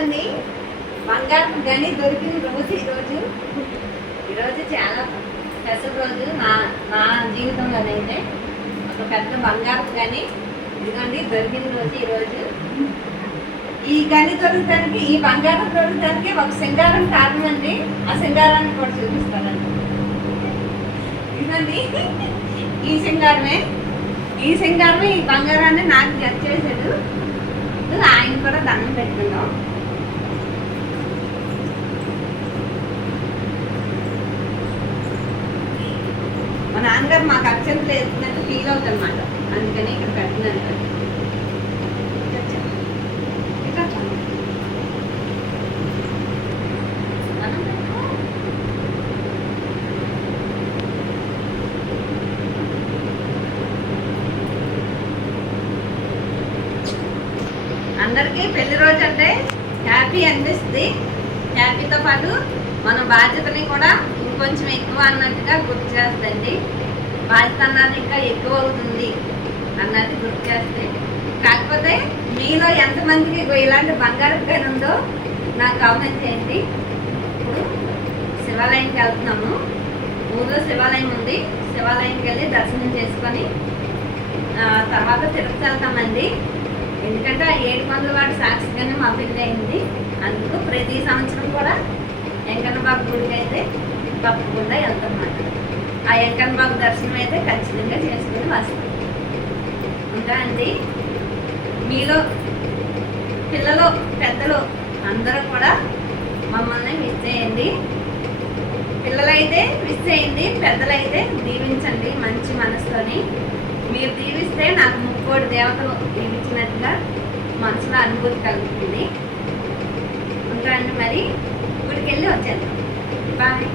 ఇదిగోండి బంగారం గని దొరికిన రోజు ఈరోజు చాలా స్పెషల్ రోజు నా జీవితంలోనైతే ఒక పెద్ద బంగారం గని ఇదిగోండి దొరికిన రోజు ఈరోజు. ఈ గని దొరకడానికి, ఈ బంగారం దొరకడానికి ఒక సింగారం కారణం అండి. ఆ సింగారాన్ని కూడా చూపిస్తానండి. ఇదిగోండి ఈ సింగారమే ఈ బంగారాన్ని నాకు జత చేశాడు. ఆయన కూడా దండం పెట్టుకుందాం. మా నాన్నగారు మాకు అత్యంత వేస్తున్నట్టు ఫీల్ అవుతుందన్నమాట. అందుకని ఇక్కడ పెట్టినాను. అందరికీ పెళ్లి రోజు అంటే హ్యాపీ అనిపిస్తుంది. హ్యాపీతో పాటు మన బాధ్యతని కూడా ఇంకొంచెం ఎక్కువ అన్నట్టుగా గుర్తు చేస్తుంది. బాధ్యత అన్నది ఇంకా ఎక్కువ అవుతుంది అన్నది గుర్తు చేస్తే. కాకపోతే మీలో ఎంతమందికి ఇలాంటి బంగారం పైన ఉందో నాకు కామెంట్ చేయండి. ఇప్పుడు శివాలయంకి వెళ్తున్నాము. ఊళ్ళో శివాలయం ఉంది. శివాలయంకి వెళ్ళి దర్శనం చేసుకొని తర్వాత తిరుపతి వెళ్తామండి. ఎందుకంటే ఆ 7 వాడి సాక్షిగానే మా పెళ్ళి అయింది. అందుకు ప్రతి సంవత్సరం కూడా వెంకన్న బాబు గుడికి అయితే తప్పకుండా వెళ్తామన్నమాట. ఆ వెంకన్న బాబు దర్శనం అయితే ఖచ్చితంగా చేసుకుని వస్తాం. ఇంకా అండి మీలో పిల్లలు పెద్దలు అందరూ కూడా మమ్మల్ని విష్ చేయండి. పిల్లలైతే విష్ చేయండి, పెద్దలైతే దీవించండి మంచి మనసుతోని. మీరు దీవిస్తే నాకు 30 దేవతలు దీవించినట్టుగా మనసులో అనుభూతి కలుగుతుంది. ఇంకా అండి మరి గుడికి వెళ్ళి వచ్చేద్దాం. బాయ్.